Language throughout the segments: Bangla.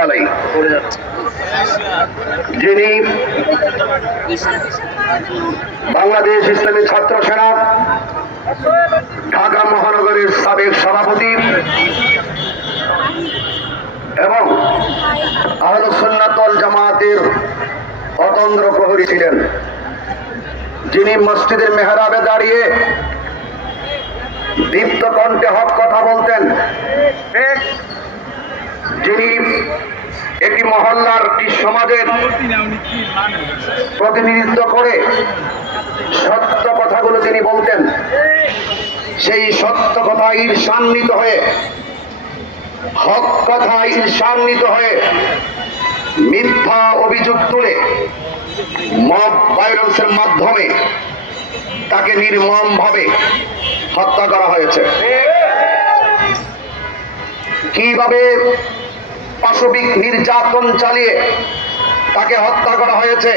রহমতুল্লাহ আলাইহি, যিনি বাংলাদেশ ইসলামী ছাত্র সেনা ঢাকা মহানগরের সাবেক সভাপতি এবং আহলুস সুন্নাত ওয়াল জামাতের অতন্দ্র প্রহরী ছিলেন, যিনি মসজিদের মেহরাবে দাঁড়িয়ে দীপ্ত কণ্ঠে হক কথা বলতেন, যিনি একটি মহল্লার কি সমাজের প্রতিনিধিত্ব করে সত্য কথাগুলো তিনি বলতেন, সেই সত্য কথা ঈর্ষান্বিত হয়ে হক কথা ঈর্ষান্বিত হয়ে মিথ্যা অভিযোগ তুলে মব ভায়োলেন্সের মাধ্যমে তাকে নির্মমভাবে হত্যা করা হয়েছে। কিভাবে পাশবিক নির্যাতন চালিয়ে তাকে হত্যা করা হয়েছে,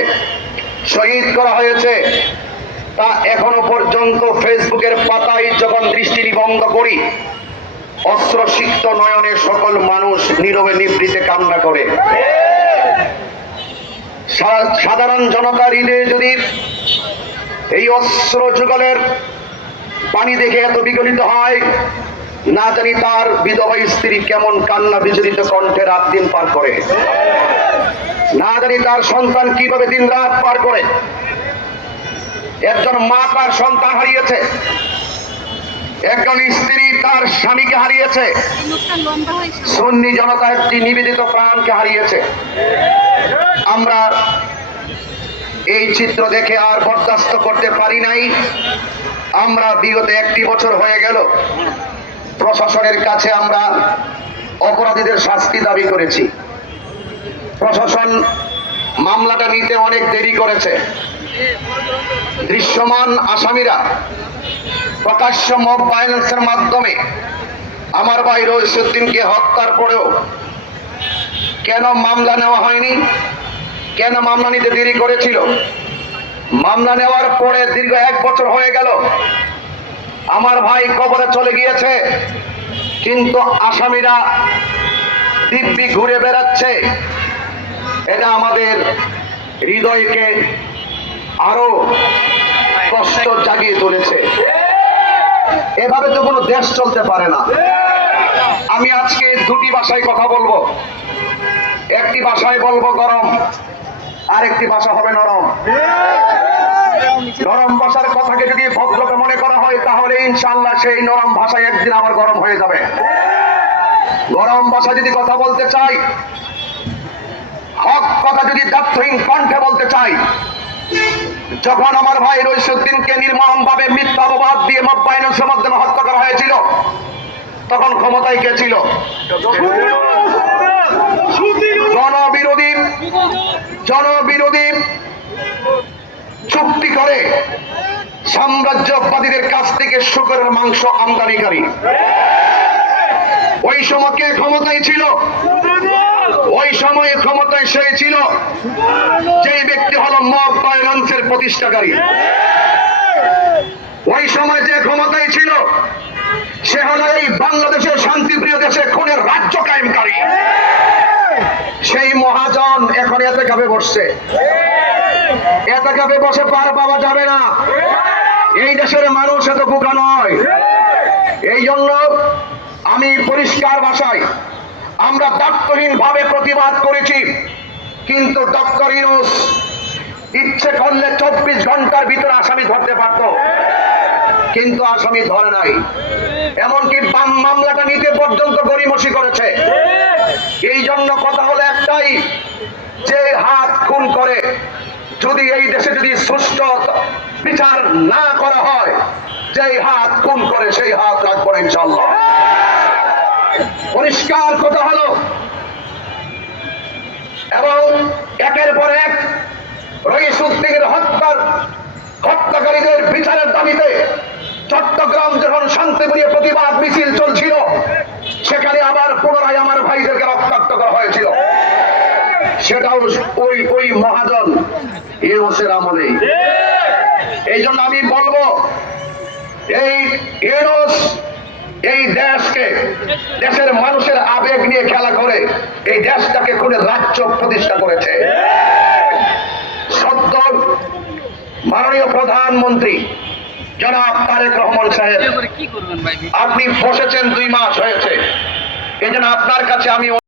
শহীদ করা হয়েছে, তা এখনো পর্যন্ত ফেসবুকের পাতায় যখন দৃষ্টি নিবন্ধ করি অস্ত্রসিক্ত নয়নে সকল মানুষ নীরবে নিভৃতে কান্না করে। সাধারণ জনতার হৃদয়ে যদি এই অস্ত্র যুগলের পানি দেখে এত বিগলিত হয়, না জানি তার বিধবা স্ত্রী কেমন কান্না বিচলিত কণ্ঠে রাত দিন পার করে, না জানি তার সন্তান কিভাবে দিন রাত পার করে। একজন মা তার সন্তান হারিয়েছে, একজন স্ত্রী তার স্বামীকে হারিয়েছে, সুন্নি জনতা একটি নিবেদিত প্রাণকে হারিয়েছে। আমরা এই চিত্র দেখে আর বরদাস্ত করতে পারি নাই। আমরা বিগত একটি বছর হয়ে গেল প্রশাসনের কাছে আমরা অপরাধীদের শাস্তি দাবি করেছি। প্রশাসন মামলাটা নিতে অনেক দেরি করেছে। দৃশ্যমান আসামিরা প্রকাশ্য মব ভায়োলেন্সের মাধ্যমে আমার ভাই রইসউদ্দিনকে হত্যার পরেও কেন মামলা নেওয়া হয়নি, কেন মামলা নিতে দেরি করেছিল? মামলা নেওয়ার পরে দীর্ঘ 1 বছর হয়ে গেল, আমার ভাই কবরে চলে গিয়েছে, কিন্তু আসামিরা দিব্যি ঘুরে বেড়াচ্ছে। এটা আমাদের হৃদয়কে আরো কষ্ট জাগিয়ে তুলেছে। এভাবে তো কোনো দেশ চলতে পারে না। আমি আজকে দুটি ভাষায় কথা বলবো। একটি ভাষায় বলবো গরম, আর একটি ভাষা হবে নরম। নরম ভাষার কথাকে যদি ভদ্রতা মনে করা হয় তাহলে ইনশাআল্লাহ সেই নরম ভাষায় একদিন আবার গরম হয়ে যাবে। গরম ভাষা যদি কথা বলতে চাই, হক কথা যদি দায়িত্বহীন কণ্ঠে বলতে চাই, যখন আমার ভাই রইসউদ্দিনকে নির্মমভাবে মিথ্যা অপবাদ দিয়ে মব ভায়োলেন্সের মাধ্যমে হত্যা করা হয়েছিল, তখন ক্ষমতায় কে ছিল? জনবিরোধী চুক্তি করে সাম্রাজ্যবাদীদের কাছ থেকে শূকরের মাংস আমদানিকারী। ওই সময় কে ক্ষমতায় ছিল? ওই সময়ে ক্ষমতায় সে ছিল যেই ব্যক্তি হলো মব ভায়োলেন্সের প্রতিষ্ঠাকারী। ওই সময় যে ক্ষমতায় ছিল সে হলো এই বাংলাদেশের শান্তিপ্রিয় দেশে খুনের রাজ্য কায়েমকারী। সেই মহাজন এখন এতে কাপে বসছে। এতে কাপে বসে পার পাওয়া যাবে না। এই দেশের মানুষ এত বোকা নয়। এই জন্য আমি পরিষ্কার ভাষায় আমরা দায়িত্বহীন ভাবে প্রতিবাদ করেছি, কিন্তু ডক্টর ইউনূস ইচ্ছে করলে 24 ঘন্টার ভিতরে আসামি ধরতে পারত, কিন্তু আসামি ধরে নাই। এমনকি মামলাটা নিতে পর্যন্ত গড়িমসি করেছে। এই জন্য কথা হলো একটাই, যে হাত খুন করে যদি এই দেশে যদি সুষ্ঠু বিচার না করা হয়, যেই হাত খুন করে সেই হাত রাখবো ইনশাআল্লাহ। পরিষ্কার কথা হলো। এবং একের পর এক রইসউদ্দিনের হত্যাকারীদের বিচারের দাবিতে চট্টগ্রাম যখন শান্তিপ্রিয় প্রতিবাদ মিছিল চলছিল, সেখানে আবার পুনরায় আমার ভাইদেরকে রক্তাক্ত করা হয়েছিল। সেটাও ওই মহাজন ইউনূসের আমলেই। এই জন্য আমি বলবো, এই ইউনূস এই দেশকে, দেশের মানুষের আবেগ নিয়ে খেলা করে এই দেশটাকে খুনের রাজ্য প্রতিষ্ঠা করেছে। সদ্য মাননীয় প্রধানমন্ত্রী জনাব তারেক রহমান সাহেব, আপনি বসেছেন 2 মাস হয়েছে, এই জন্য আপনার কাছে আমি